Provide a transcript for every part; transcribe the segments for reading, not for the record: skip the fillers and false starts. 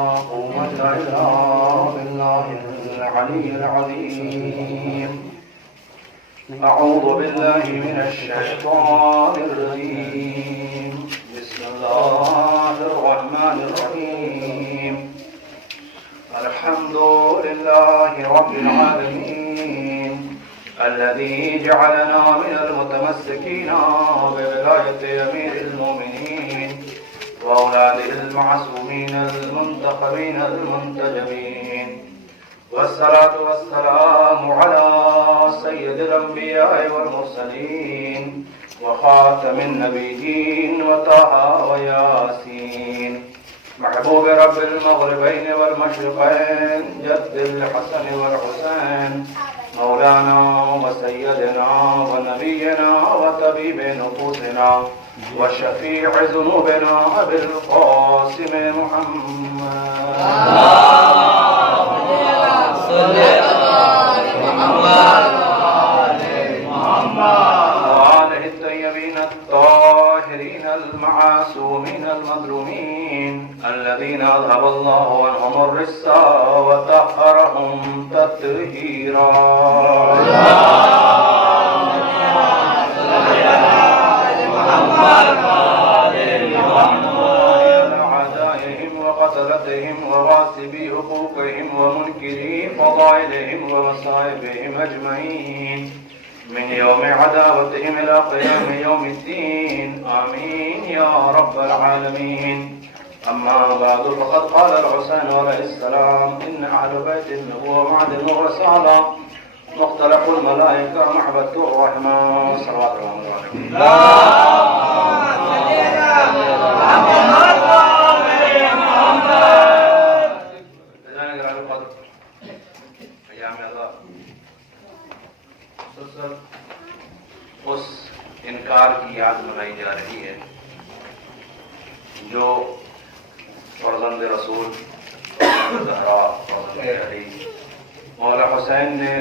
قوة إلا بالله العلي العظيم. أعوذ بالله من الشيطان الرجيم. بسم الله الرحمن الرحيم. الحمد لله رب العالمين الذي جعلنا من المتمسكين بولاية أمير المؤمنين وأولاده المعصومين المنتخبين المنتجبين، والصلاة والسلام على سيد الأنبياء والمرسلين وخاتم النبيين وطه وياسين، محبوب رب المغربين والمشرقين جد الحسن والحسين، مولانا وسيدنا ونبينا وطبيب نفوسنا وشفيع ذنوبنا أبي القاسم محمد. صل على محمد وآله الطيبين الطاهرين المعصومين المظلومين الذين أذهب الله عنهم الرجس وطهرهم تطهيرا. وقتلتهم وغاصبي حقوقهم ومنكري فضائلهم ومصائبهم أجمعين من يوم عداوتهم إلى قيام يوم الدين، آمين يا رب العالمين. أما بعد، فقد قال الحسين عليه السلام: إن أهل بيت النبوة معدن الرسالة مختلف الملائكة محبة الرحمن. صلوات الله اس انکار کی یاد منائی جا رہی ہے جو فرزند رسول زہرا مولا حسین نے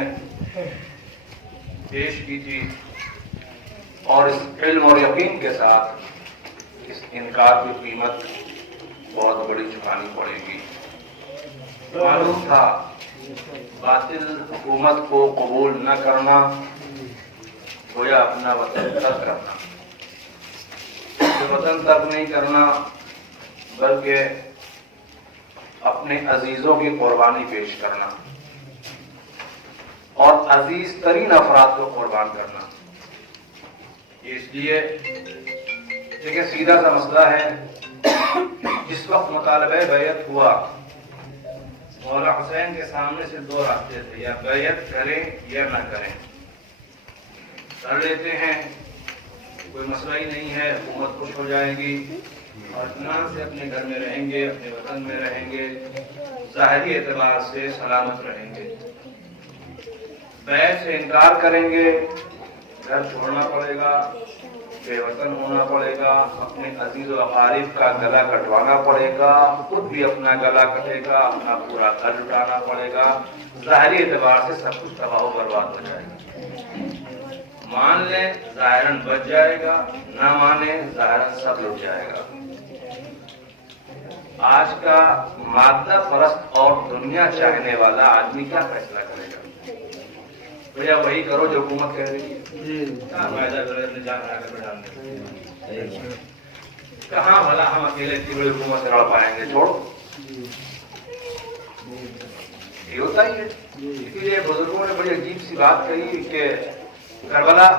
پیش کی تھی، اور اس علم اور یقین کے ساتھ اس انکار کی قیمت بہت بڑی چکانی پڑے گی۔ معلوم تھا باطل حکومت کو قبول نہ کرنا گویا اپنا وطن ترک کرنا، وطن ترک نہیں کرنا بلکہ اپنے عزیزوں کی قربانی پیش کرنا اور عزیز ترین افراد کو قربان کرنا۔ اس لیے دیکھیں سیدھا سا مسئلہ ہے، جس وقت مطالبہ بیعت ہوا مولا حسین کے سامنے سے دو راستے تھے، یا بیعت کریں یا نہ کریں۔ کر لیتے ہیں کوئی مسئلہ ہی نہیں ہے، حکومت خوش ہو جائے گی اور اطمینان سے اپنے گھر میں رہیں گے، اپنے وطن میں رہیں گے، ظاہری اعتبار سے سلامت رہیں گے۔ بیعت سے انکار کریں گے، گھر چھوڑنا پڑے گا، بے وطن ہونا پڑے گا، اپنے عزیز و اقارب کا گلا کٹوانا پڑے گا، خود بھی اپنا گلا کٹے گا، اپنا پورا گھر لٹانا پڑے گا، ظاہری اعتبار سے سب کچھ تباہ و برباد ہو جائے گا۔ مان لیں ظاہراً بچ جائے گا، نہ مانیں ظاہراً سب لٹ جائے گا۔ آج کا مادہ پرست اور دنیا چاہنے والا آدمی کیا فیصلہ کرے گا؟ بھیا وہی کرو جو حکومت کہہ رہی ہے، کہاں بھلا ہم اکیلے اتنی بڑی حکومت سے لڑ پائیں گے؟ چھوڑو، یہ ہوتا ہی ہے۔ اسی لیے بزرگوں نے بڑی عجیب سی بات کہی کہ کربلا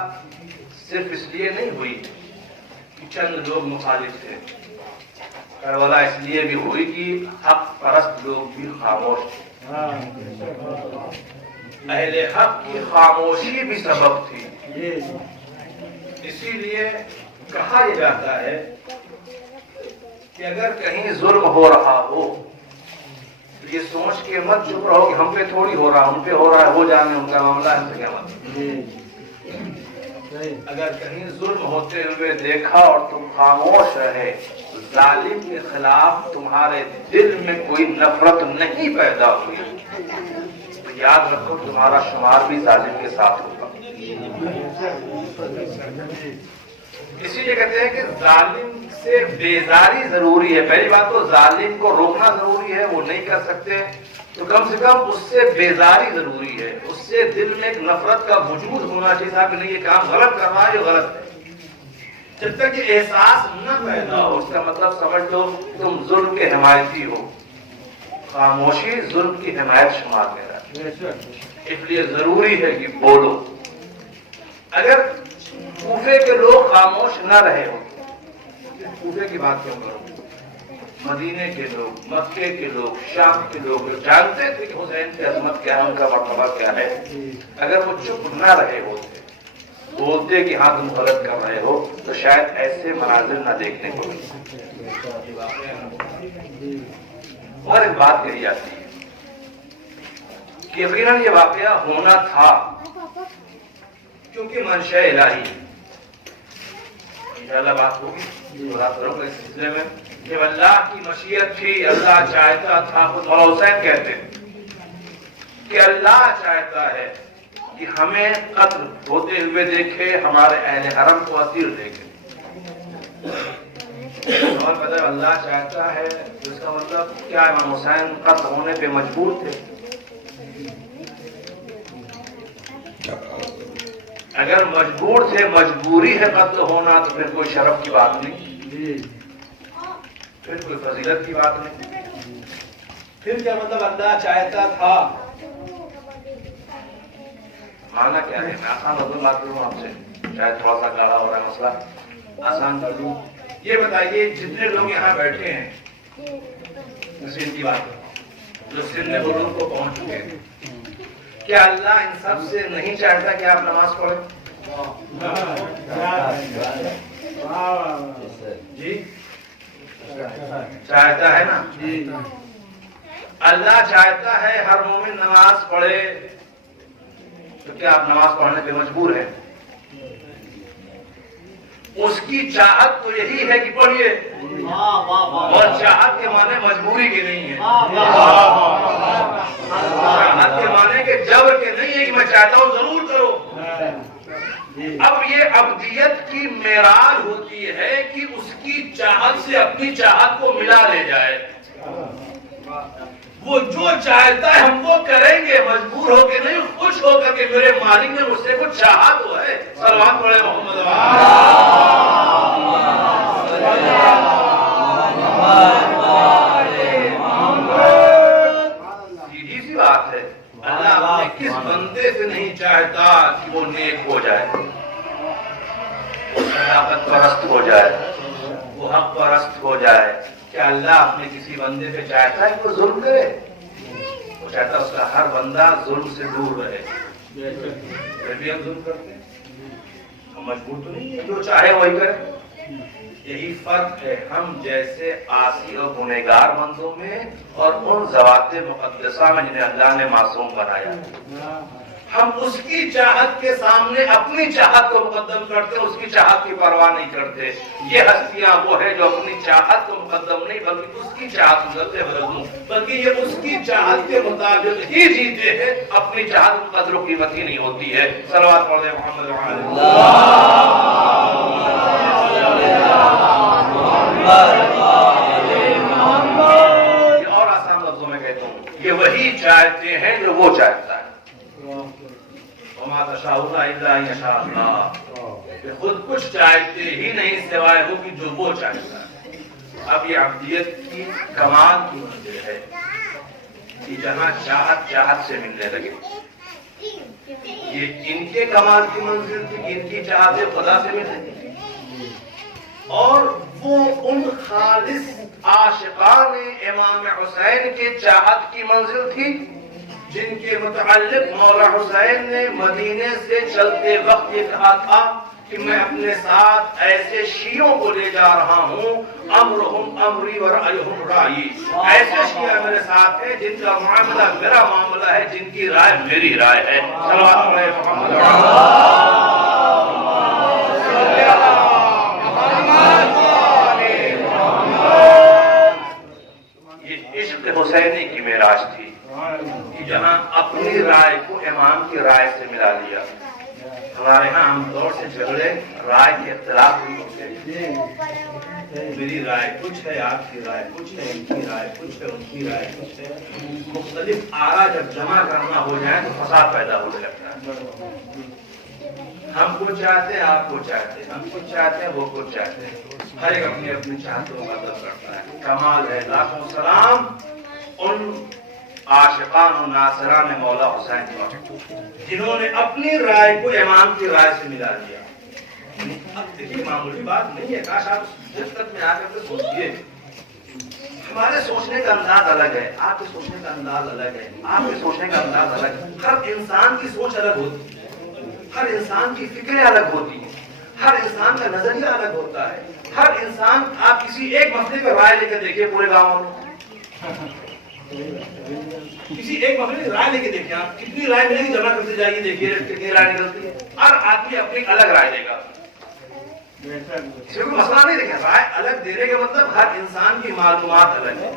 صرف اس لیے نہیں ہوئی کہ چند لوگ مخالف تھے، کربلا اس لیے بھی ہوئی کہ حق پرست لوگ بھی خاموش تھے، اہل حق کی خاموشی بھی سبب تھی۔ اسی لیے کہا یہ جاتا ہے کہ اگر کہیں ظلم ہو رہا ہو تو یہ سوچ کے مت چپ رہو کہ ہم پہ تھوڑی ہو رہا، ہم پہ ہو رہا ہے، وہ جانے ان کا معاملہ ہے، کیا مطلب۔ اگر کہیں ظلم ہوتے ہوئے دیکھا اور تم خاموش رہے، ظالم کے خلاف تمہارے دل میں کوئی نفرت نہیں پیدا ہوئی، تو یاد رکھو تمہارا شمار بھی ظالم کے ساتھ ہوگا۔ اسی لیے کہتے ہیں کہ ظالم سے بیزاری ضروری ہے. پہلی بات تو ظالم کو روکنا ضروری ہے, وہ نہیں کر سکتے تو کم سے کم اس سے بیزاری ضروری ہے, اس سے دل میں ایک نفرت کا وجود ہونا چاہیے تھا کہ نہیں یہ کام غلط کر رہا ہے, یہ غلط ہے. جب تک یہ احساس نہ پیدا ہو, اس کا مطلب سمجھ لو تم ظلم کے حمایتی ہو. خاموشی ظلم کی حمایت شمار میں رہا, اس لیے ضروری ہے کہ بولو. اگر کوفے کے لوگ خاموش نہ رہے ہو, کوفے کی بات کیوں کرو, مدینے کے لوگ, مکے کے لوگ, شام کے لوگ جانتے تھے کہ حسین کی عظمت کیا ہے, ان کا مرتبہ کیا ہے. اگر وہ چپ نہ رہے ہوتے, بولتے کہ ہاں تم غلط کر رہے ہو, تو شاید ایسے مناظر نہ دیکھنے کو ملتے. اور ایک بات کہی جاتی ہے کہ یقیناً یہ واقعہ ہونا تھا کیونکہ منشاء الہی ہے. انشاءاللہ بات ہوگی بات کروں گا اس سلسلے میں. جب اللہ کی مشیت تھی, اللہ چاہتا تھا, خود مولا حسین کہتے ہیں کہ اللہ چاہتا ہے کہ ہمیں قتل ہوتے ہوئے دیکھے, ہمارے اہل حرم کو اسیر دیکھے. اور مطلب اللہ چاہتا ہے, اس کا مطلب کیا امام حسین قتل ہونے پہ مجبور تھے؟ اگر مجبور تھے, مجبوری ہے قتل ہونا, تو پھر کوئی شرف کی بات نہیں, پھر کوئی فضیلت کی بات نہیں. پھر کیا مطلب اللہ چاہتا تھا, مانا کیا ہے؟ میں آسان مطلب بات کروں آپ سے, شاید تھوڑا سا گاڑا ہو رہا ہے مسئلہ, آسان کر دوں. یہ بتائیے جتنے لوگ یہاں بیٹھے ہیں, سن کی بات جو سن بلوغ کو پہنچ چکے ہیں, کیا اللہ ان سب سے نہیں چاہتا کہ آپ نماز پڑھیں؟ جی چاہتا ہے نا. اللہ چاہتا ہے ہر مومن نماز پڑھے, تو کیا آپ نماز پڑھنے پہ مجبور ہیں؟ اس کی چاہت تو یہی ہے کہ پڑھیے, اور چاہت کے معنی مجبوری کے نہیں ہے, چاہت کے معنی کہ جبر کے نہیں ہے کہ میں چاہتا ہوں ضرور کرو. اب یہ عبدیت کی معراج ہوتی ہے کہ اس کی چاہت سے اپنی چاہت کو ملا لے جائے. وہ جو چاہتا ہے ہم وہ کریں گے, مجبور ہو کے نہیں, خوش ہو کر کے میرے مالک نے مجھ سے کچھ چاہا تو ہے. صلوات پڑھے محمد. سیدھی سی بات ہے, اللہ اپنے کس بندے سے نہیں چاہتا کہ وہ نیک ہو جائے, وہ صداقت پرست ہو جائے, وہ حق پرست ہو جائے. کیا اللہ اپنے کسی بندے سے چاہتا ہے کہ وہ ظلم کرے؟ وہ چاہتا ہے اس کا ہر بندہ ظلم سے دور رہے. پھر بھی ہم ظلم کرتے ہیں, ہم مجبور تو نہیں ہے, جو چاہے وہی کرے. یہی فرق ہے ہم جیسے عاصی اور گنہگار بندوں میں اور ان ذوات مقدسہ میں جنہیں اللہ نے معصوم بنایا. ہم اس کی چاہت کے سامنے اپنی چاہت کو مقدم کرتے, اس کی چاہت کی پرواہ نہیں کرتے. یہ ہستیاں وہ ہے جو اپنی چاہت کو مقدم نہیں بلکہ اس کی چاہت بلکہ یہ اس کی چاہت کے مطابق ہی جیتے ہیں, اپنی چاہت قدر و قیمت ہی نہیں ہوتی ہے. صلوات پڑھیں محمد اور آسان لفظوں میں کہتا ہوں, یہ وہی چاہتے ہیں جو وہ چاہتا ہے. وما تشاءون الا ان یشاء اللہ, خود کچھ چاہتے ہی نہیں سوائے وہ کہ جو وہ چاہتا ہے. اب یہ عبدیت کی کمال کی منزل ہے کہ جہاں چاہت سے ملنے لگے. یہ ان کے کمال کی منزل تھی کہ ان کی چاہت خدا سے ملنے, اور وہ ان خالص عاشقان امام حسین کے چاہت کی منزل تھی جن کے متعلق مولا حسین نے مدینے سے چلتے وقت یہ کہا تھا کہ میں اپنے ساتھ ایسے شیعوں کو لے جا رہا ہوں, امرہم امری ورأیہم رائی, ایسے شیعہ میرے ساتھ ہیں جن کا معاملہ میرا معاملہ ہے, جن کی رائے میری رائے ہے. صلوات علیہ محمد. یہ عشق حسینی کی معراج تھی کہ جہاں اپنی رائے کو امام کی رائے سے ملا لیا. ہمارے یہاں عام طور سے جھگڑے رائے کے اختلاف بھی ہوتے ہیں، میری رائے کچھ ہے، آپ کی رائے کچھ ہے، ان کی رائے کچھ ہے، ان کی رائے کچھ ہے، مختلف آرا جب جمع کرنا ہو جائے تو فساد پیدا ہونے لگتا ہے۔ ہم کو چاہتے ہیں، آپ کو چاہتے ہیں، ہم کو چاہتے ہیں، وہ کو چاہتے ہیں، ہر ایک اپنی اپنی چاہتوں کا مطلب کرتا ہے۔ کمال ہے، لاکھوں سلام ان عاشقان و ناصران مولا حسین پر جنہوں نے اپنی رائے کو امام کی رائے سے ملا دیا۔ اب دیکھیے معمولی بات نہیں ہے، کاش آپ جنت میں آ کر کے سوچیے، ہمارے سوچنے کا انداز الگ ہے، آپ کے سوچنے کا انداز الگ ہے، آپ کے سوچنے کا انداز الگ ہے، ہر انسان کی سوچ الگ ہوتی ہے، ہر انسان کی فکریں الگ ہوتی ہیں، ہر انسان کا نظریہ الگ ہوتا ہے، ہر انسان، آپ کسی ایک مسئلے پہ رائے لے کے دیکھیے پورے گاؤں میں، کسی ایک مسئلے کی رائے لے کے دیکھیں، آپ کتنی رائے ملے گی، جمع کرتے جائیے، دیکھیے کتنی رائے نکلتی ہے، ہر آدمی اپنی الگ رائے دے گا، اس میں کوئی مسئلہ نہیں، دیکھیں رائے الگ دینے کا مطلب ہر انسان کی معلومات الگ ہے،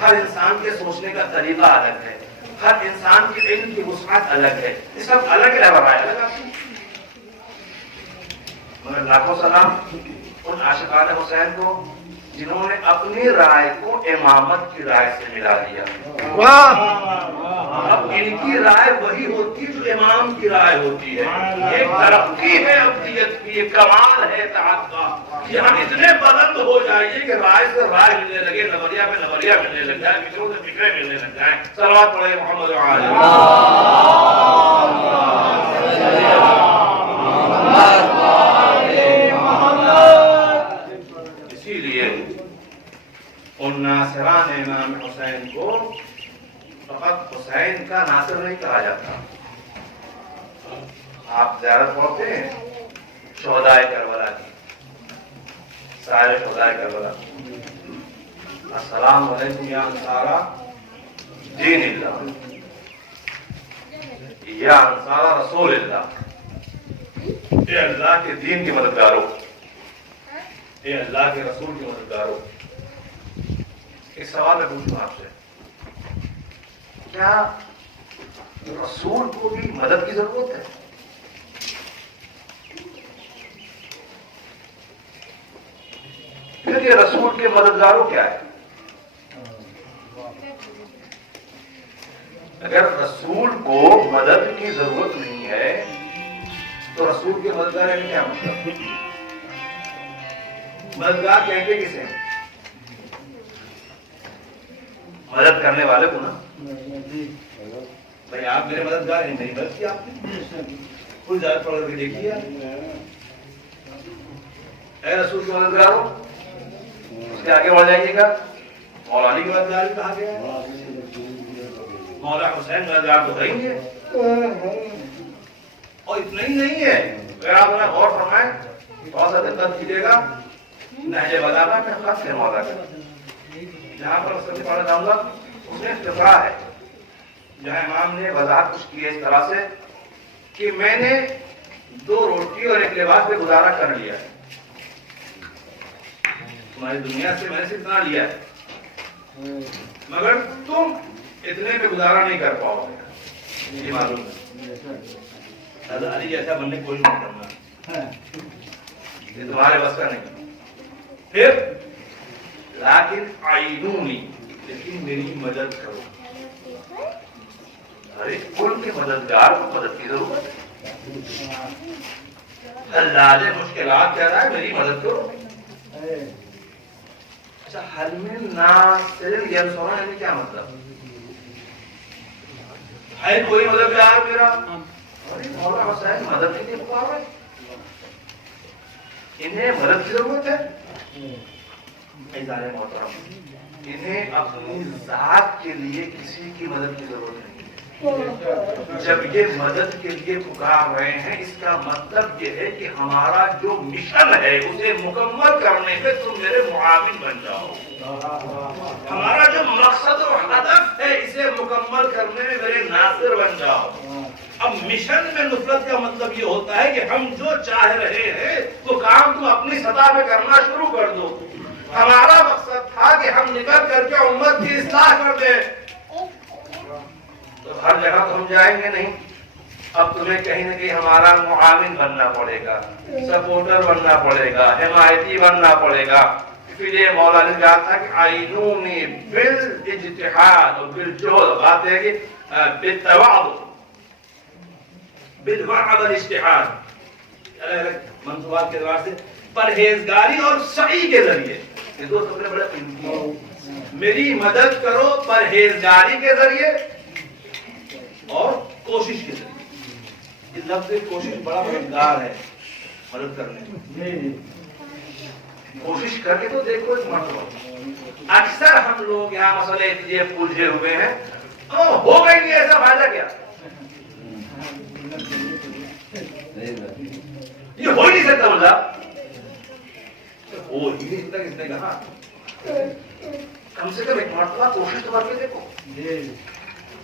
ہر انسان کے سوچنے کا طریقہ الگ ہے، ہر انسان کی علم کی وسعت الگ ہے، یہ سب الگ ہے، رائے الگ آتی ہے۔ مگر لاکھوں سلام ان عاشقان حسین کو جنہوں نے اپنی رائے کو امامت کی رائے سے ملا دیا۔ اب ان کی رائے وہی ہوتی ہے جو امام کی رائے ہوتی ہے، یہ ترقی ہے ابدیت کی، یہ کمال ہے اتحاد کا، کہ ہم اتنے بلند ہو جائیے کہ رائے سے رائے ملنے لگے، نظریہ پہ نظریہ ملنے لگ جائے، فکروں سے فکریں ملنے لگ جائیں۔ صلوات پڑھے محمد اسی لیے ان ناصران امام حسین کو فقط حسین کا ناصر نہیں کہا جاتا۔ آپ زیارت پڑھتے ہیں شہدائے کربلا کی، سارے شہدائے کربلا، السلام علیکم یا انصارا دین اللہ، یا انصارا رسول اللہ، اے اللہ کے دین کے مددگاروں، اے اللہ کے رسول کے مددگاروں۔ ایک سوال میں پوچھوں آپ سے، کیا رسول کو بھی مدد کی ضرورت ہے؟ پھر یہ رسول کے مددگاروں کیا ہے؟ اگر رسول کو مدد کی ضرورت نہیں ہے تو رسول کے مددگار کا کیا مطلب؟ مددگار کہتے کسے ہیں؟ مدد کرنے والے کو نا، بھائی آپ میرے مددگار ہیں، نہیں مدد کی آپ نے، کوئی زیادہ پڑھ کر کے دیکھیے، اے رسول کے مددگار ہو، اس کے آگے بڑھ جائیے گا، مولا علی کے مددگار بھی کہا گیا ہے، مولا حسین مددگار تو نہیں ہے، اور اتنا ہی نہیں ہے، اگر آپ اپنا غور فرمائیں تھوڑا سا دقت کیجیے گا، نہج بلاغہ میں خط ہے مولا کا، جہاں پر اس پڑھنا چاہوں گا، اس میں فقرہ ہے جہاں امام نے وضاحت کچھ کی ہے اس طرح سے کہ میں نے 2 روٹی اور 1 لباس پہ گزارا کر لیا ہے، تمہاری دنیا سے میں نے صرف اتنا لیا ہے، مگر تم اتنے پہ گزارا نہیں کر پاؤ گے، یہ معلوم ہے، حضرت علی جیسا بننے کوئی نہیں کرنا، یہ تمہارے بس کا نہیں، پھر لیکن عینونی، لیکن میری مدد کرو، ارے کل کے مددگار کو مدد کی ضرورت ہے، حلال مشکلات کہہ رہا ہے میری مدد کرو، اچھا حل میں ناصر ینصرون یعنی کیا مطلب ہے؟ کوئی مددگار میرا، ارے مولا حسین مدد کے لیے پکار رہے، انہیں مدد کی ضرورت ہے، ایزار محترم، انہیں اپنی ذات کے لیے کسی کی مدد کی ضرورت نہیں ہے، جب یہ مدد کے لیے پکار رہے ہیں اس کا مطلب یہ ہے کہ ہمارا جو مشن ہے اسے مکمل کرنے میں تم میرے معاون بن جاؤ، ہمارا جو مقصد و ہدف ہے اسے مکمل کرنے میں میرے ناصر بن جاؤ۔ اب مشن میں نصرت کا مطلب یہ ہوتا ہے کہ ہم جو چاہ رہے ہیں وہ کام تم اپنی سطح پہ کرنا شروع کر دو، ہمارا مقصد تھا کہ ہم نکل کر کے امت کی اصلاح کر دیں، تو ہر جگہ تو ہم جائیں گے نہیں، اب تمہیں کہیں نہ کہیں ہمارا معاون بننا پڑے گا، سپورٹر بننا پڑے گا، حمایتی بننا پڑے گا. پھر یہ مولا نے کہا تھا کہ عینونی بالاجتہاد اور بالجہد، بات ہے کہ بالتواضع بالورع والاجتہاد، الگ الگ منصوبات کے اعتبار سے پرہیزگاری اور سعی کے ذریعے. یہ دو سب سے بڑا قیمتی ہے. میری مدد کرو پرہیزگاری کے ذریعے اور کوشش کے ذریعے. یہ لفظ کوشش بڑا مددگار ہے مدد کرنے میں. کوشش کر کے تو دیکھو ایک مرتبہ. اکثر ہم لوگ یہاں مسئلے یہ پوچھے ہوئے ہیں ہو گئے نہیں، ایسا فائدہ کیا؟ یہ ہو ہی نہیں سکتا. مطلب ہو ہی نہیں سکتا. کس نے کہا؟ کم سے کم ایک مرتبہ کوشش تو کر کے دیکھو،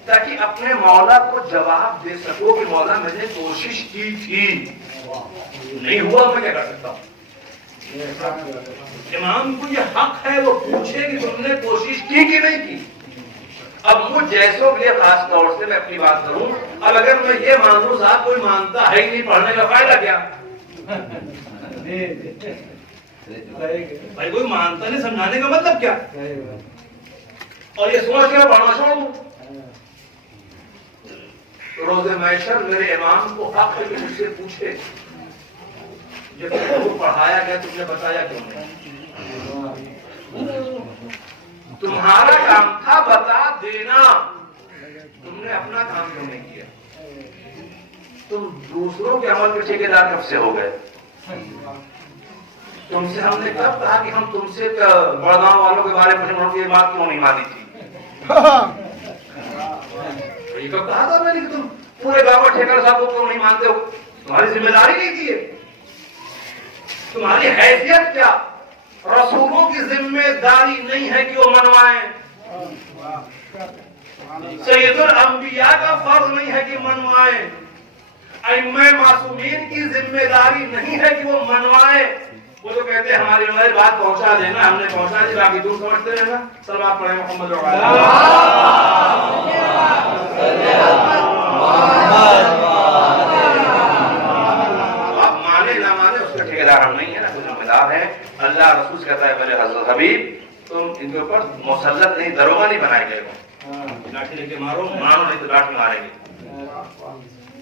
تاکہ اپنے مولا کو جواب دے سکو کہ مولا میں نے کوشش کی تھی، نہیں ہوا میں کیا کر سکتا ہوں. امام کو یہ حق ہے وہ پوچھے کہ تم نے کوشش کی کہ نہیں کی. اب مجھ جیسوں کے لیے خاص طور سے میں اپنی بات کروں، اب اگر میں یہ مانوں صاحب کوئی مانتا ہے ہی نہیں، پڑھنے کا فائدہ کیا؟ بھائی کوئی مانتا نہیں، سمجھانے کا مطلب کیا؟ اور یہ سوچ کے پڑھنا چھوڑ دوں. روز محشر میرے امام کو حق ہے کہ مجھ سے پوچھے جب تم کو پڑھایا گیا تم نے بتایا کیوں نہیں؟ تمہارا کام تھا بتا دینا، تم نے اپنا کام کیوں نہیں کیا؟ تم دوسروں کے عمل کے ٹھیکیدار کب سے ہو گئے؟ تم سے ہم نے کب کہا کہ ہم تم سے بڑگاؤں والوں کے بارے میں یہ بات کیوں نہیں مانی تھی؟ یہ کب کہا تھا میں نے کہ تم پورے گاؤں ٹھیکیدار صاحب کو کیوں نہیں مانتے ہو؟ تمہاری ذمہ داری نہیں تھی، تمہاری حیثیت کیا؟ رسولوں کی ذمہ داری نہیں ہے کہ وہ منوائیں. سید الانبیاء کا فرض نہیں ہے کہ منوائیں. ائمہ معصومین کی ذمہ داری نہیں ہے کہ وہ منوائیں. وہ تو کہتے ہیں ہماری بات پہنچا دینا، ہم نے پہنچا دی، باقی تم سمجھتے رہنا. صلوات پڑھیں محمد ہم نہیں ہے نا، کوئی ذمہ دار ہے. اللہ رسول کہتا ہے میرے حضرت حبیب تم ان کے اوپر مسلط نہیں، دروگا نہیں بنائے گئے ہو. لاٹھی لے کے مارو، مارو نہیں تو لاٹھی ماریں گے.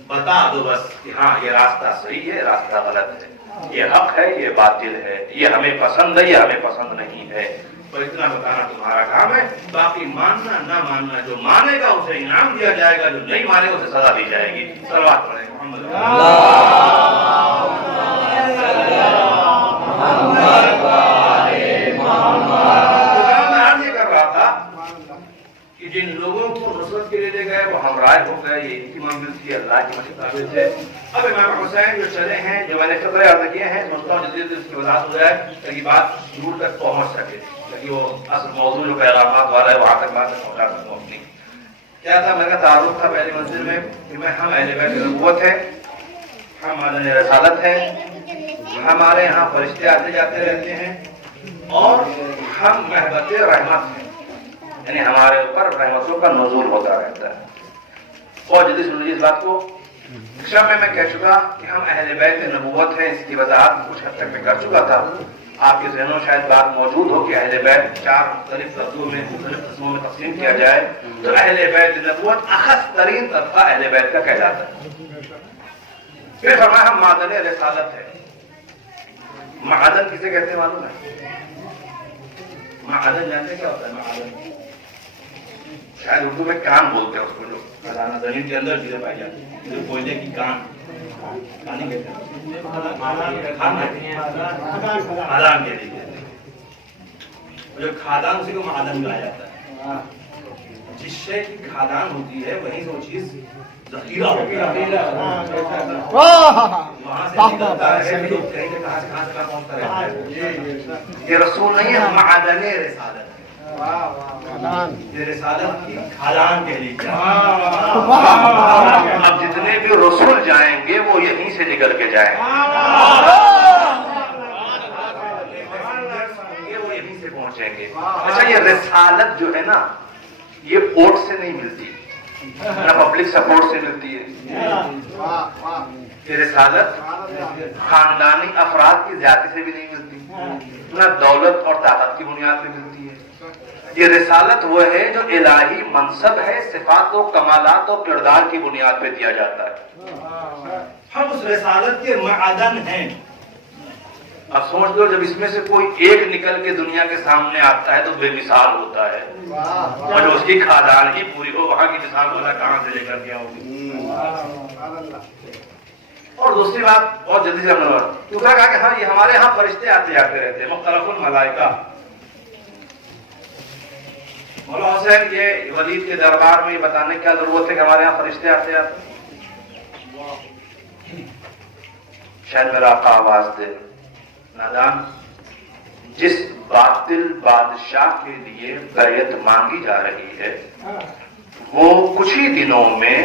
بتا دو بس کہ ہاں یہ راستہ صحیح ہے، راستہ غلط ہے، یہ حق ہے، یہ باطل ہے، یہ ہمیں پسند ہے، یہ ہمیں پسند نہیں ہے. اور اتنا بتانا تمہارا کام ہے. باقی ماننا نہ ماننا، جو مانے گا اسے انعام دیا جائے گا، جو نہیں مانے گا اسے سزا دی جائے گی. صلوات پڑھیں محمد. جن لوگوں کو نصرت کے لیے لے گئے وہ ہمراہ ہو گئے، یہ ان کی منزل تھی، اللہ کی مشیت سے. اب امام حسین جو چلے ہیں، جو میں نے خطرے عرض کیے ہیں، سمجھتا ہوں جلدی اس کی وضاحت ہو جائے تاکہ بات دور تک پہنچ سکے، تاکہ وہ اصل موضوع جو پیغامات والا ہے وہاں تک بات پہنچا سکوں. اپنی کیا تھا میرا تعارف تھا پہلی منزل میں کہ ہم اہل بیت نبوت ہیں، ہم معدن رسالت ہیں، ہمارے یہاں فرشتے آتے جاتے رہتے ہیں، اور ہم محبت رحمت ہیں، یعنی ہمارے اوپر رحمتوں کا نزول ہوتا رہتا ہے. اور جلدی سن لیجیے اس بات کو. شب میں کہہ چکا کہ ہم اہل بیت نبوت ہیں، اس کی وضاحت کچھ حد تک میں کر چکا تھا. آپ کے ذہنوں شاید بات موجود ہو کہ اہل بیت 4 مختلف طبقوں میں، مختلف قسموں میں تقسیم کیا جائے تو اہل بیت نبوت اخص ترین طبقہ اہل بیت کا کہلاتا ہے. پھر ہمارا ہم معدن رسالت ہے. معدن کسے کہتے ہیں معلوم ہے؟ معدن جانتے کیا ہوتا ہے؟ معدن شاید اردو میں کان بولتے ہیں اس کو، جو خزانہ زمین کے اندر چیزیں پائی جاتی ہیں، جو کوئلے کی کان کہانی کہتے ہیں، کھادان کے لیے کہتے ہیں. جو کھادان اسی کو معدن کہا جاتا ہے. جس شے کی کھادان ہوتی ہے وہیں سے وہ چیز ذخیرہ ہوتی ہے، وہاں سے نکلتا ہے، کہیں سے کہاں سے کہاں پہنچتا رہتا ہے. یہ رسول نہیں ہے، معدن رسالت. یہ رسالت کی کھادان کہہ لیجیے. اب جتنے بھی رسول جائیں گے وہ یہیں سے نکل کے جائیں گے، وہ یہیں سے پہنچیں گے. اچھا یہ رسالت جو ہے نا، یہ اوٹ سے نہیں ملتی، نہ پبلک سپورٹ سے ملتی ہے. یہ رسالت خاندانی افراد کی زیادتی سے بھی نہیں ملتی، نہ دولت اور طاقت کی بنیاد پہ ملتی ہے. یہ رسالت وہ ہے جو الہی منصب ہے، صفات و کمالات و کردار کی بنیاد پہ دیا جاتا ہے. ہم اس رسالت کے معدن ہیں. اب سمجھ لو جب اس میں سے کوئی ایک نکل کے دنیا کے سامنے آتا ہے تو بے مثال ہوتا ہے، اور جو اس کی خاندان ہی پوری ہو وہاں کی مثال والا کہاں سے لے کر کے آؤ گی. اور دوسری بات بہت جلدی سے ہم نے دوسرا کہا کہ ہاں یہ ہمارے یہاں فرشتے آتے جاتے رہتے ہیں، مختلف الملائکہ. مولا حسین یہ ولید کے دربار میں یہ بتانے کی کیا ضرورت ہے کہ ہمارے یہاں فرشتے آتے جاتے ہیں؟ شاید میرا آقا آواز دے نادان، جس باطل بادشاہ کے لیے بیعت مانگی جا رہی ہے وہ کچھ ہی دنوں میں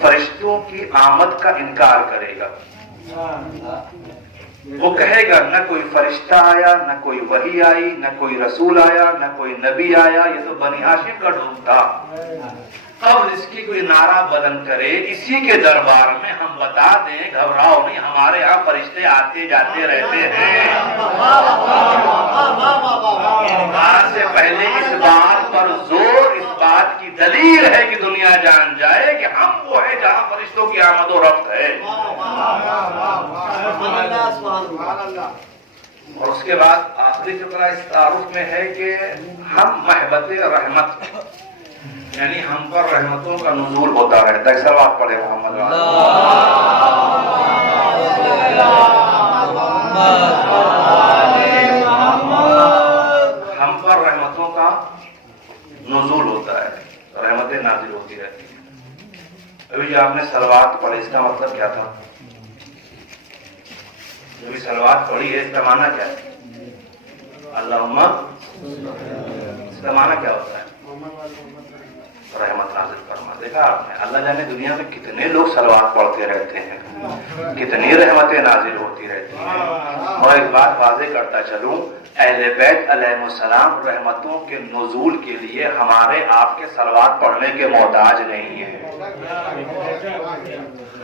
فرشتوں کی آمد کا انکار کرے گا. وہ کہے گا نہ کوئی فرشتہ آیا، نہ کوئی وحی آئی، نہ کوئی رسول آیا، نہ کوئی نبی آیا، یہ تو بنی ہاشم کا ڈھونگ تھا. قبل اس کی کوئی نعرہ بلند کرے اسی کے دربار میں ہم بتا دیں گھبراؤ نہیں، ہمارے یہاں فرشتے آتے جاتے رہتے ہیں. انکار سے پہلے اس بات پر زور، اس بات کی دلیل ہے کہ دنیا جان جائے کہ ہم وہ ہے جہاں فرشتوں کی آمد و رفت ہے. اور اس کے بعد آخری فقرہ اس تعارف میں ہے کہ ہم محبت رحمت، یعنی ہم پر رحمتوں کا نزول ہوتا رہتا ہے. سب آپ پڑھے محمد ہم پر رحمتوں کا نزول ہوتا ہے، رحمتیں نازل ہوتی رہتی ہیں. ابھی جو آپ نے صلوات پڑھے اس کا مطلب کیا تھا؟ جو بھی صلوات پڑھی ہے اس کا معنی کیا ہے؟ اللہم، اس کا معنی کیا ہوتا ہے؟ رحمت نازل فرما. دیکھا آپ نے، اللہ جانے دنیا میں کتنے لوگ صلوات پڑھتے رہتے ہیں، کتنی رحمتیں نازل ہوتی رہتی ہیں. اور ایک بات واضح کرتا چلوں، اہل بیت علیہ السلام رحمتوں کے نزول کے لیے ہمارے آپ کے صلوات پڑھنے کے محتاج نہیں ہیں.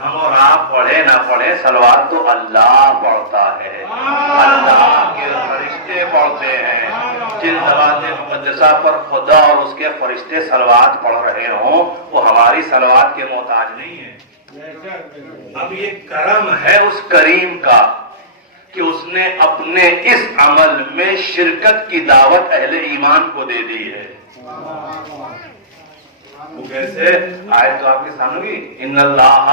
ہم اور آپ پڑھے نہ پڑھے صلوات تو اللہ پڑھتا ہے، اللہ کے فرشتے پڑھتے ہیں. جن ذوات مقدسہ پر خدا اور اس کے فرشتے صلوات پڑھ رہے ہوں وہ ہماری صلوات کے محتاج نہیں ہیں. اب یہ کرم ہے اس کریم کا کہ اس نے اپنے اس عمل میں شرکت کی دعوت اہل ایمان کو دے دی ہے. وہ کیسے؟ آئے تو آپ کے سامنے بھی، ان اللہ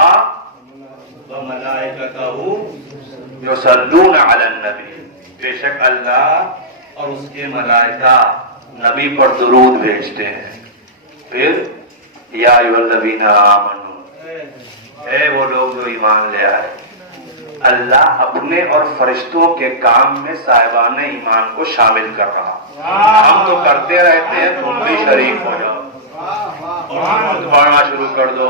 وملائکتہ یصلون علی النبی، بے شک اللہ اور اس کے ملائکہ نبی پر درود بھیجتے ہیں. پھر یا ایھا الذین آمنوا، اے وہ لوگ جو ایمان لے آئے. اللہ اپنے اور فرشتوں کے کام میں صاحبان ایمان کو شامل کر رہا. ہم تو کرتے رہتے ہیں، تم بھی شریک ہو جاؤ اور پڑھنا شروع کر دو.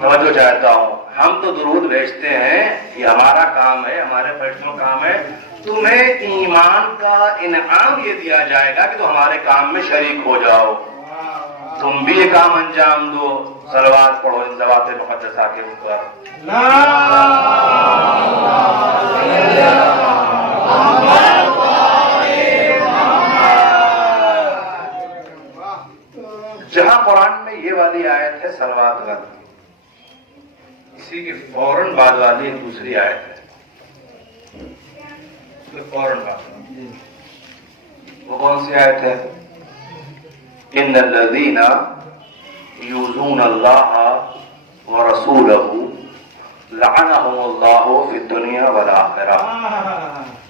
توجہ چاہتا ہوں، ہم تو درود بھیجتے ہیں، یہ ہمارا کام ہے، ہمارے فرشتوں کا کام ہے. تمہیں ایمان کا انعام یہ دیا جائے گا کہ تو ہمارے کام میں شریک ہو جاؤ، تم بھی یہ کام انجام دو. صلوات پڑھو ان ذوات مقدسہ کے اوپر. جہاں قرآن میں یہ والی آیت ہے صلوات غد، اسی کے فوراً بعد والی ایک دوسری آیت ہے، فوراً بعد وہ کون سی آیت ہے؟ ان الذین یؤذون اللہ ورسولہ لعنہم اللہ فی الدنیا والآخرہ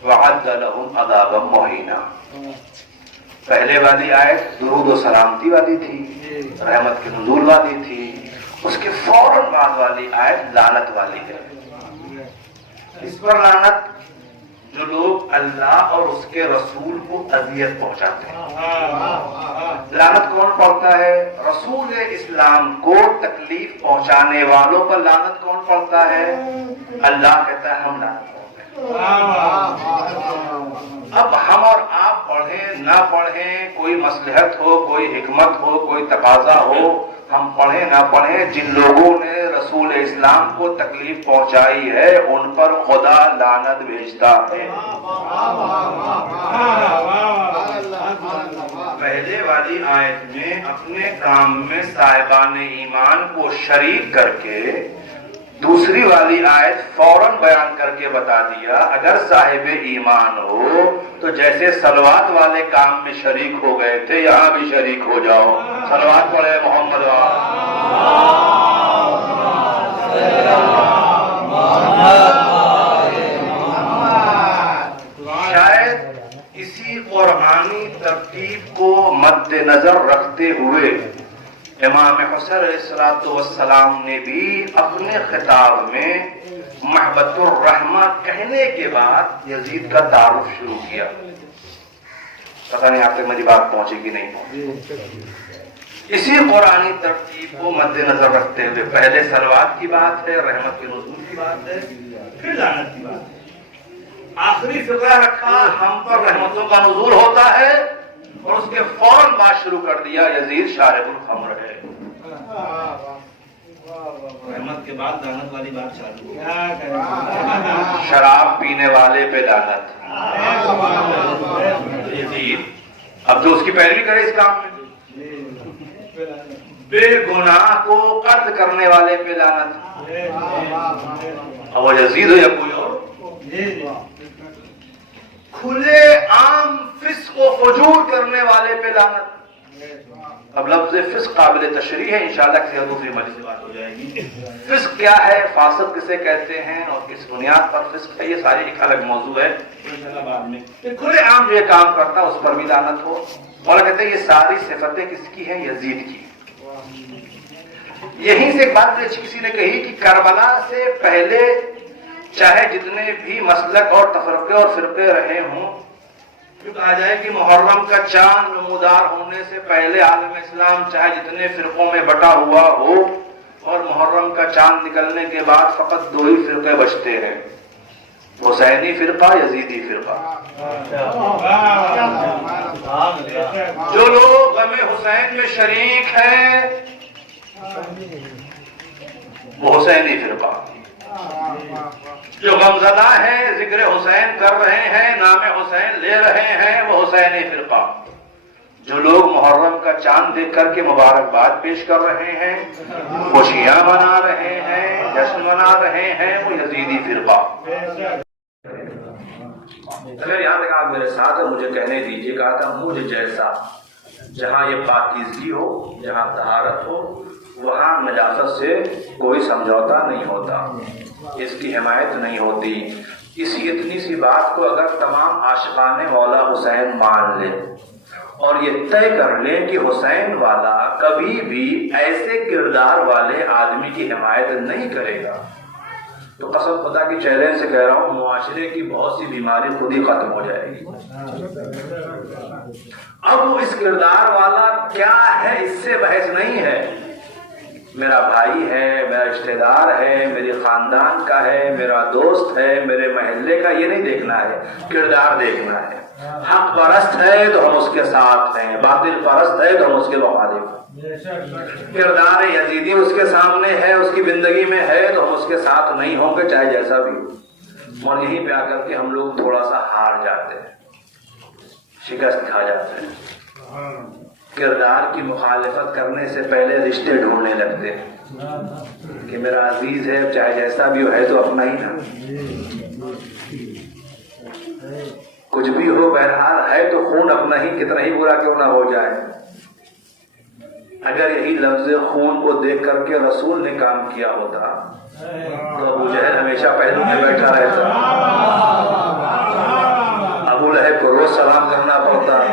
وأعد لهم عذابا مہینا. پہلے والی آیت درود و سلامتی والی تھی، رحمت کے نزول والی تھی. اس کے فوراً بعد والی آیت لعنت والی ہے. اس پر لعنت جو لوگ اللہ اور اس کے رسول کو اذیت پہنچاتے ہیں. لعنت کون پڑھتا ہے؟ رسول اسلام کو تکلیف پہنچانے والوں پر لعنت کون پڑھتا ہے؟ اللہ کہتا ہے ہم لعنت پڑھتے ہیں. اب ہم اور آپ پڑھیں نہ پڑھیں، کوئی مصلحت ہو، کوئی حکمت ہو، کوئی تقاضا ہو، ہم پڑھیں نہ پڑھیں، جن لوگوں نے رسول اسلام کو تکلیف پہنچائی ہے ان پر خدا لعنت بھیجتا ہے۔ پہلے والی آیت میں اپنے کام میں صاحبان ایمان کو شریک کر کے دوسری والی آیت فوراً بیان کر کے بتا دیا اگر صاحب ایمان ہو تو جیسے صلوات والے کام میں شریک ہو گئے تھے یہاں بھی شریک ہو جاؤ۔ صلوات پڑھے محمد شاید اسی قرآنی ترتیب کو مد نظر رکھتے ہوئے امام حسین علیہ السلام نے بھی اپنے خطاب میں محبت الرحمہ کہنے کے بعد یزید کا تعارف شروع کیا۔ پتہ نہیں آپ تک میری بات پہنچے گی نہیں پہنچی۔ اسی قرآنی ترتیب کو مد نظر رکھتے ہوئے پہلے صلوات کی بات ہے، رحمت کے نزول کی بات ہے، پھر لعنت کی بات ہے، آخری فقرہ رکھا ہم پر رحمتوں کا نزول ہوتا ہے اور اس کے فوراً بات شروع کر دیا یزید شارب الخمر ہے۔ رحمت کے بعد لعنت والی بات چالو، شراب پینے والے پہ لعنت۔ یزید اب جو اس کی پیروی کرے اس کام میں، بے گناہ کو قتل کرنے والے پہ لعنت، اب وہ یزید ہو یا کوئی اور، کھلے عام فسق و فجور کرنے والے پہ لعنت۔ اب لفظ فسق قابل تشریح ہے، انشاءاللہ کسی دوسری مجلس سے بات ہو جائے گی۔ فسق کیا ہے، فاسق کسے کہتے ہیں اور کس بنیاد پر فسق ہے، یہ ساری ایک الگ موضوع ہے، انشاءاللہ بعد میں۔ کھلے عام جو یہ کام کرتا ہے اس پر بھی لعنت ہو۔ مولا کہتے ہیں یہ ساری صفتیں کس کی ہیں؟ یزید کی۔ یہیں سے ایک بات کسی نے کہی کہ کربلا سے پہلے چاہے جتنے بھی مسلک اور تفرقے اور فرقے رہے ہوں، جو کہا جائے کہ محرم کا چاند نمودار ہونے سے پہلے عالم اسلام چاہے جتنے فرقوں میں بٹا ہوا ہو اور محرم کا چاند نکلنے کے بعد فقط دو ہی فرقے بچتے ہیں، حسینی فرقہ، یزیدی فرقہ۔ جو لوگ غم حسین میں شریک ہیں وہ حسینی فرقہ، جو غمزدہ ہیں ذکر حسین کر رہے ہیں، نام حسین لے رہے ہیں، وہ حسینی فرقہ۔ جو لوگ محرم کا چاند دیکھ کر کے مبارکباد پیش کر رہے ہیں، خوشیاں منا رہے ہیں، جشن منا رہے ہیں، وہ یزیدی فرقہ۔ اگر یہاں تک آپ میرے ساتھ ہیں مجھے کہنے دیجیے، کہا تھا مجھ جیسا جہاں یہ پاکیزگی ہو، جہاں طہارت ہو، وہاں نجاست سے کوئی سمجھوتا نہیں ہوتا، اس کی حمایت نہیں ہوتی۔ اسی اتنی سی بات کو اگر تمام عاشقان مولا حسین مان لیں اور یہ طے کر لیں کہ حسین والا کبھی بھی ایسے کردار والے آدمی کی حمایت نہیں کرے گا، تو قسم خدا کی چیلنج سے کہہ رہا ہوں معاشرے کی بہت سی بیماری خود ہی ختم ہو جائے گی۔ اب وہ اس کردار والا کیا ہے اس سے بحث نہیں ہے، میرا بھائی ہے، میرا رشتہ دار ہے، میری خاندان کا ہے، میرا دوست ہے، میرے محلے کا، یہ نہیں دیکھنا ہے، کردار دیکھنا ہے۔ حق پرست ہے تو ہم اس کے ساتھ ہیں، باطل پرست ہے تو ہم اس کے مخالف ہیں۔ کردار یزیدی اس کے سامنے ہے، اس کی زندگی میں ہے تو ہم اس کے ساتھ نہیں ہوں گے چاہے جیسا بھی ہو۔ اور یہیں پہ آ کر کے ہم لوگ تھوڑا سا ہار جاتے ہیں، شکست کھا جاتے ہیں، کردار کی مخالفت کرنے سے پہلے رشتے ڈھونڈنے لگتے ہیں کہ میرا عزیز ہے چاہے جیسا بھی ہو ہے تو اپنا ہی نا، کچھ بھی ہو بہرحال ہے تو خون اپنا ہی، کتنا ہی برا کیوں نہ ہو جائے۔ اگر یہی لفظ خون کو دیکھ کر کے رسول نے کام کیا ہوتا تو ابو جہل ہمیشہ پہلو میں بیٹھا رہتا، ابو لہب کو روز سلام کرنا پڑتا،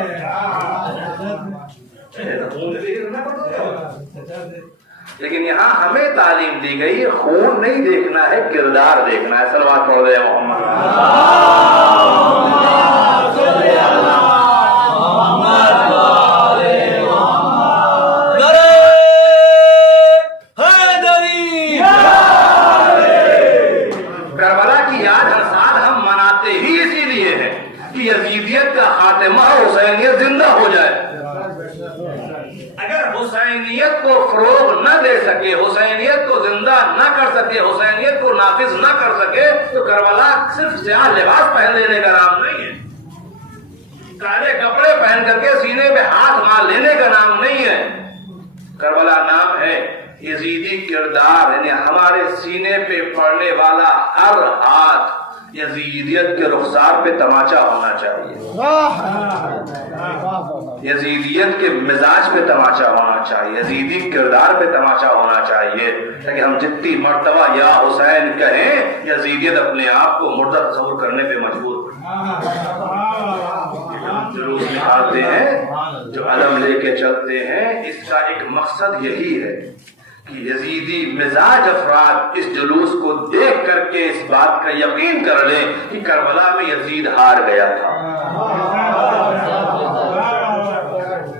لیکن یہاں ہمیں تعلیم دی گئی خون نہیں دیکھنا ہے، کردار دیکھنا ہے۔ صلوات پڑھ رہے محمد۔ کربلا کی یاد ہر سال ہم مناتے ہی اسی لیے ہے کہ یزیدیت کا خاتمہ، حسینیت زندہ ہو جائے۔ اگر حسینیت کو فروغ نہ دے سکے، حسینیت کو زندہ نہ کر سکے، حسینیت کو نافذ نہ کر سکے، تو کربلا صرف سیاہ لباس پہن لینے کا نام نہیں ہے، کالے کپڑے پہن کر کے سینے پہ ہاتھ مار لینے کا نام نہیں ہے۔ کربلا نام ہے یزیدی کردار، یعنی ہمارے سینے پہ پڑنے والا ہر ہاتھ یزیدیت کے رخسار پہ تماچا ہونا چاہیے، یزیدیت کے مزاج پہ تماچا ہونا چاہیے، یزیدی کردار پہ تماچا ہونا چاہیے، تاکہ ہم جتنی مرتبہ یا حسین کہیں یزیدیت اپنے آپ کو مردہ تصور کرنے پہ مجبور ہو۔ جلوس نکالتے ہیں، جو علم لے کے چلتے ہیں، اس کا ایک مقصد یہی ہے کہ یزیدی مزاج افراد اس جلوس کو دیکھ کر کے اس بات کا یقین کر لیں کہ کربلا میں یزید ہار گیا تھا،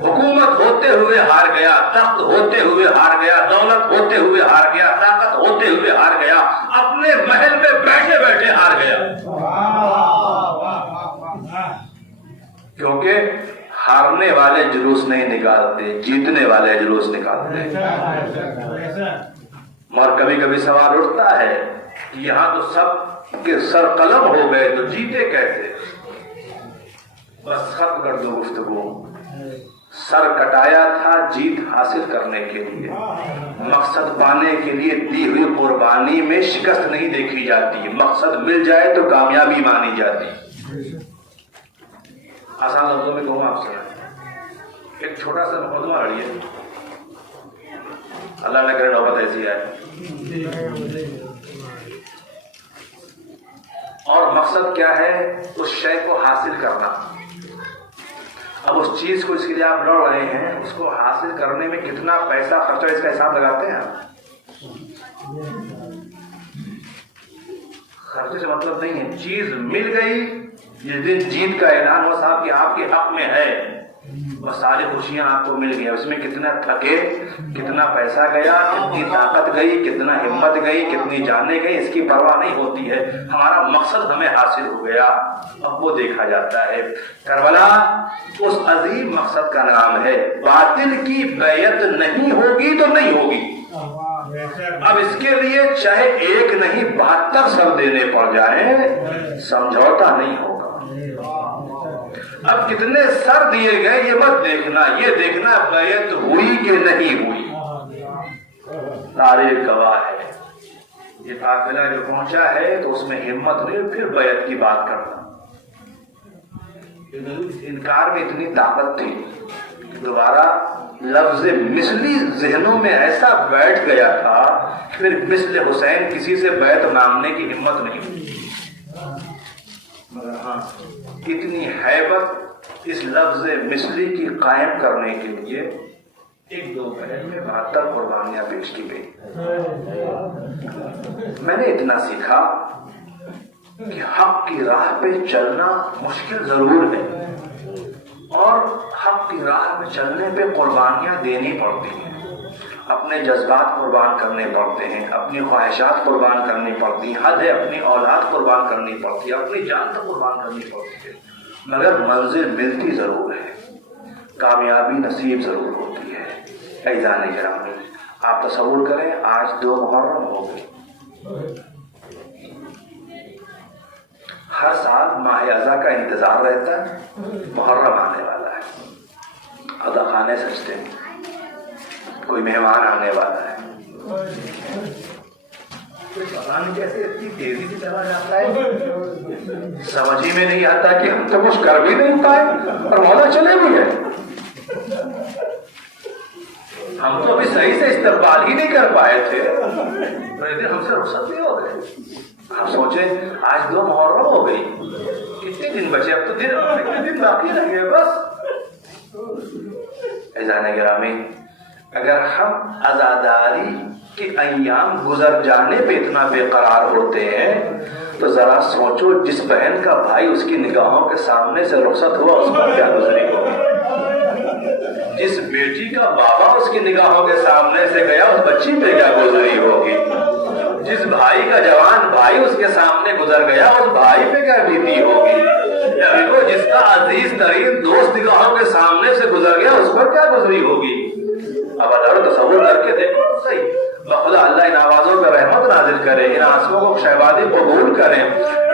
حکومت ہوتے ہوئے ہار گیا، تخت ہوتے ہوئے ہار گیا، دولت ہوتے ہوئے ہار گیا، طاقت ہوتے ہوئے ہار گیا، اپنے محل میں بیٹھے بیٹھے ہار گیا، کیونکہ ہارنے والے جلوس نہیں نکالتے، جیتنے والے جلوس نکالتے ہیں۔ اور کبھی کبھی سوال اٹھتا ہے کہ یہاں تو سب کے سر قلم ہو گئے تو جیتے کیسے؟ بس ختم کر دو گفتگو، سر کٹایا تھا جیت حاصل کرنے کے لیے، مقصد پانے کے لیے دی ہوئی قربانی میں شکست نہیں دیکھی جاتی، مقصد مل جائے تو کامیابی مانی جاتی۔ آسان لفظوں میں کہوں آپ سے، ایک چھوٹا سا مقدمہ لڑیے، اللہ نہ کرے نوبت ایسی ہے، اور مقصد کیا ہے؟ اس شے کو حاصل کرنا۔ اب اس چیز کو اس کے لیے آپ لڑ رہے ہیں، اس کو حاصل کرنے میں کتنا پیسہ خرچہ، اس کا حساب لگاتے ہیں آپ؟ خرچے سے مطلب نہیں ہے، چیز مل گئی، جس دن جیت کا اعلان ہوا صاحب کہ آپ کے حق میں ہے، بس ساری خوشیاں آپ کو مل گئی، اس میں کتنا تھکے، کتنا پیسہ گیا، کتنی طاقت گئی، کتنا ہمت گئی، کتنی جانیں گئی، اس کی پرواہ نہیں ہوتی ہے، ہمارا مقصد ہمیں حاصل ہو گیا، اب وہ دیکھا جاتا ہے۔ کربلا اس عظیم مقصد کا نام ہے، باطل کی بیعت نہیں ہوگی تو نہیں ہوگی، اب اس کے لیے چاہے ایک نہیں 72 سر دینے پڑ جائیں، سمجھوتا نہیں ہوگا۔ اب کتنے سر دیے گئے یہ مت دیکھنا، یہ دیکھنا بیعت ہوئی کہ نہیں ہوئی۔ تاریخ گواہ ہے، یہ قافلہ جو پہنچا ہے تو اس میں ہمت نہیں، پھر بیعت کی بات کرنا۔ انکار میں اتنی طاقت تھی کہ دوبارہ لفظ مثلی ذہنوں میں ایسا بیٹھ گیا تھا، پھر مثل حسین کسی سے بیعت مانگنے کی ہمت نہیں ہوئی، مگر ہاں اتنی ہیبت اس لفظ مثلی کی قائم کرنے کے لیے ایک دو پہر میں 72 قربانیاں پیش کی گئی۔ میں نے اتنا سیکھا کہ حق کی راہ پہ چلنا مشکل ضرور ہے، اور حق کی راہ میں چلنے پہ قربانیاں دینی پڑتی ہیں، اپنے جذبات قربان کرنے پڑتے ہیں، اپنی خواہشات قربان کرنی پڑتی ہیں، حد ہے اپنی اولاد قربان کرنی پڑتی ہے، اپنی جان تک قربان کرنی پڑتی ہے، مگر منزل ملتی ضرور ہے، کامیابی نصیب ضرور ہوتی ہے۔ عزیزان گرامی، آپ تصور کریں آج 2 محرم ہو گئے، ہر سال ماہ اعضا کا انتظار رہتا ہے، محرم آنے والا ہے، ادا خانے سجتے ہیں، کوئی مہمان آنے والا ہے، پتا نہیں کیسے اتنی تیزی سے چلا جاتا ہے، سمجھ ہی میں نہیں آتا کہ ہم تو کچھ کر بھی نہیں پائے اور مولا چلے بھی گئے، ہم تو ابھی صحیح سے استقبال ہی نہیں کر پائے تھے، دن ہم سے رخصت بھی ہو گئے۔ آپ سوچیں آج 2 محرم ہو گئی، کتنے دن بچے؟ اب تو دن باقی رہ گئے بس۔ عزیزان گرامی، اگر ہم عزاداری کے ایام گزر جانے پہ اتنا بے قرار ہوتے ہیں تو ذرا سوچو جس بہن کا بھائی اس کی نگاہوں کے سامنے سے رخصت ہوا اس پر کیا گزری ہوگی، جس بیٹی کا بابا اس کی نگاہوں کے سامنے سے گیا اس بچی پہ کیا گزری ہوگی، جس بھائی کا جوان بھائی اس کے سامنے گزر گیا اس بھائی پہ کیا بیتی ہوگی، دیکھو جس کا عزیز ترین دوست نگاہوں کے سامنے سے گزر گیا اس پر کیا گزری ہوگی۔ اب ادارو تصور کر کے دیکھو تو صحیح، بخدا اللہ ان آوازوں پہ رحمت نازل کرے، ان آنسوؤں کو شہبازی قبول کریں۔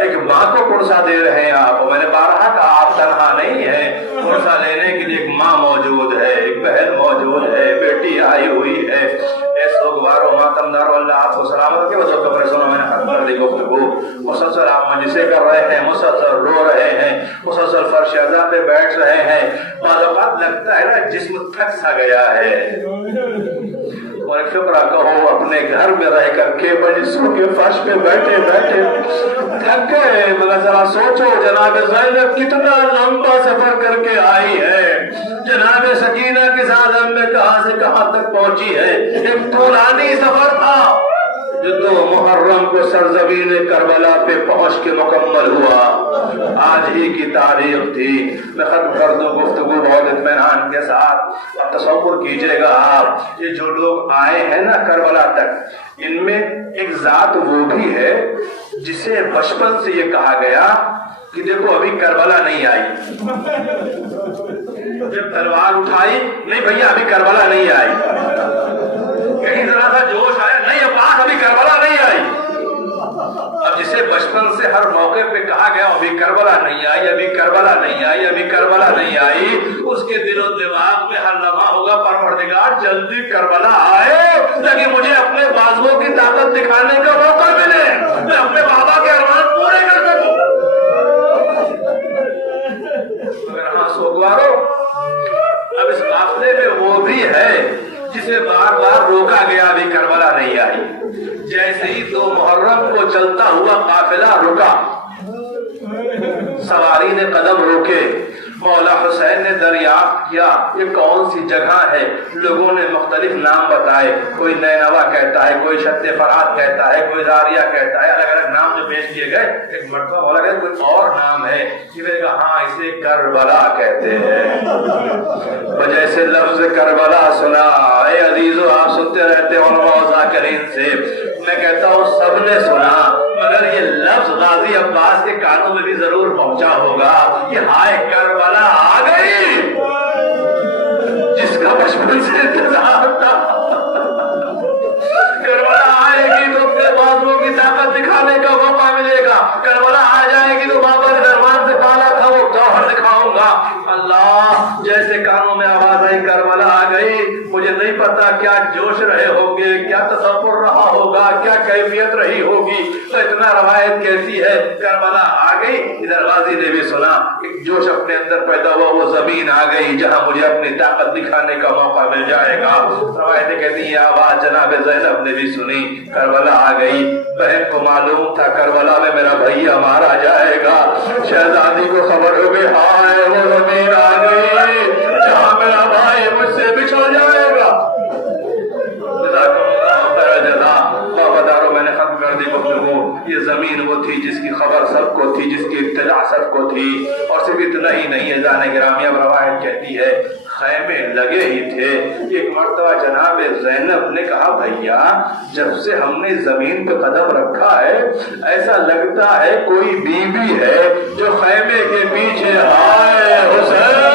ایک ماں کو پرسا دے رہے ہیں آپ، میں نے بارہا کہا آپ تنہا نہیں ہیں، پرسا لینے کے لیے ایک ماں موجود ہے، ایک بہن موجود ہے، بیٹی آئی ہوئی ہے۔ اے سوگوارو ماتمدارو، اللہ آپ کو سلامت کے وجہ خبر سنو، میں نے ختم کر دی گفتگو۔ مسلسل آپ مجلسیں کر رہے ہیں، مسلسل رو رہے ہیں، مسلسل فرش عزا پہ بیٹھ رہے ہیں، بعض اوقات لگتا ہے نا جسم تھک سا گیا ہے، اور شکر کہو اپنے گھر میں رہ کر کے مجلسوں کے فرش پہ بیٹھے بیٹھے تھک گئے، مگر ذرا سوچو جناب زینب کتنا لمبا سفر کر کے آئی ہے، جناب سکینہ کے ساتھ ہم میں کہاں سے کہاں تک پہنچی ہے، ایک طولانی سفر تھا جو 2 محرم کو سرزمین کربلا پہ پہنچ کے مکمل ہوا، آج ہی کی تاریخ تھی۔ میں ختم کر دوں گفتگو بہت اطمینان کے ساتھ۔ اب تصور کیجئے گا آپ، یہ جو لوگ آئے ہیں نا کربلا تک، ان میں ایک ذات وہ بھی ہے جسے بچپن سے یہ کہا گیا کہ دیکھو ابھی کربلا نہیں آئی، جب تلوار اٹھائی نہیں بھیا ابھی کربلا نہیں آئی، کہیں ذرا سا جوش آیا نہیں عباس ابھی کربلا نہیں آئی۔ اب جسے بچپن سے ہر موقع پہ کہا گیا ابھی کربلا نہیں آئی، ابھی کربلا نہیں آئی، ابھی کربلا نہیں آئی، اس کے دل و دماغ میں ہر لمحہ ہوگا پروردگار جلدی کربلا آئے تاکہ مجھے اپنے بازوؤں کی طاقت دکھانے کا موقع ملے، میں اپنے بابا کے ارمان پورے کر سکوں۔ مگر ہاں سوگوارو، اب اس قافلے میں وہ بھی ہے جسے بار بار روکا گیا ابھی کربلا نہیں آئی۔ جیسے ہی 2 محرم کو چلتا ہوا قافلہ رکا، سواری نے قدم روکے، مولا حسین نے دریافت کیا یہ کون سی جگہ ہے، لوگوں نے مختلف نام بتائے، کوئی نینوا کہتا ہے، کوئی شط فرات کہتا ہے، کوئی زاریہ کہتا ہے، الگ الگ نام جو پیش کیے گئے، ایک مرتبہ بولا گیا کوئی اور نام ہے، یہ میں نے کہا ہاں اسے کربلا کہتے ہیں۔ وجہ سے لفظ کربلا سنا، اے عزیزو آپ سنتے رہتے علماء و ذاکرین سے، میں کہتا ہوں سب نے سنا، مگر یہ لفظ غازی عباس کے کانوں میں بھی ضرور پہنچا ہوگا، یہ ہائے کربلا آ گئی جس کا بچپن سے انتظار تھا، کربلا آئے گی تو اپنے بازوؤں کی طاقت دکھانے کا موقع ملے گا، کربلا آ جائے گی تو بابا کے دربار سے پالا تھا وہ جوہر دکھاؤں گا۔ اللہ جیسے کانوں میں آواز آئی کربلا آ گئی، مجھے نہیں پتا کیا جوش رہے ہوں گے، کیا تصور رہا ہوگا، کیا کیفیت رہی ہوگی، تو اتنا روایت کیسی ہے کربلا آ گئی۔ ادھر غازی نے بھی سنا، ایک جوش اپنے اندر پیدا ہوا، وہ زمین آ گئی جہاں مجھے اپنی طاقت دکھانے کا موقع مل جائے گا۔ روایتیں کہتی ہیں آواز جناب زینب نے بھی سنی، کربلا آ گئی، بہن کو معلوم تھا کربلا میں میرا بھیا مارا جائے گا، شہزادی کو خبر ہو گئی ہائے وہ زمین آ گئی جہاں میرا بھائی مجھ سے بچھڑ جائے گا۔ میں نے ختم کر دی گفتگو، یہ زمین وہ تھی جس کی خبر سب کو تھی، جس کی اطلاع سب کو تھی، اور صرف اتنا ہی نہیں ہے، جانے گرامی اب روایت کہتی ہے خیمے لگے ہی تھے۔ ایک مرتبہ جناب زینب نے کہا بھیا جب سے ہم نے زمین پہ قدم رکھا ہے ایسا لگتا ہے کوئی بیوی ہے جو خیمے کے پیچھے ہائے حسین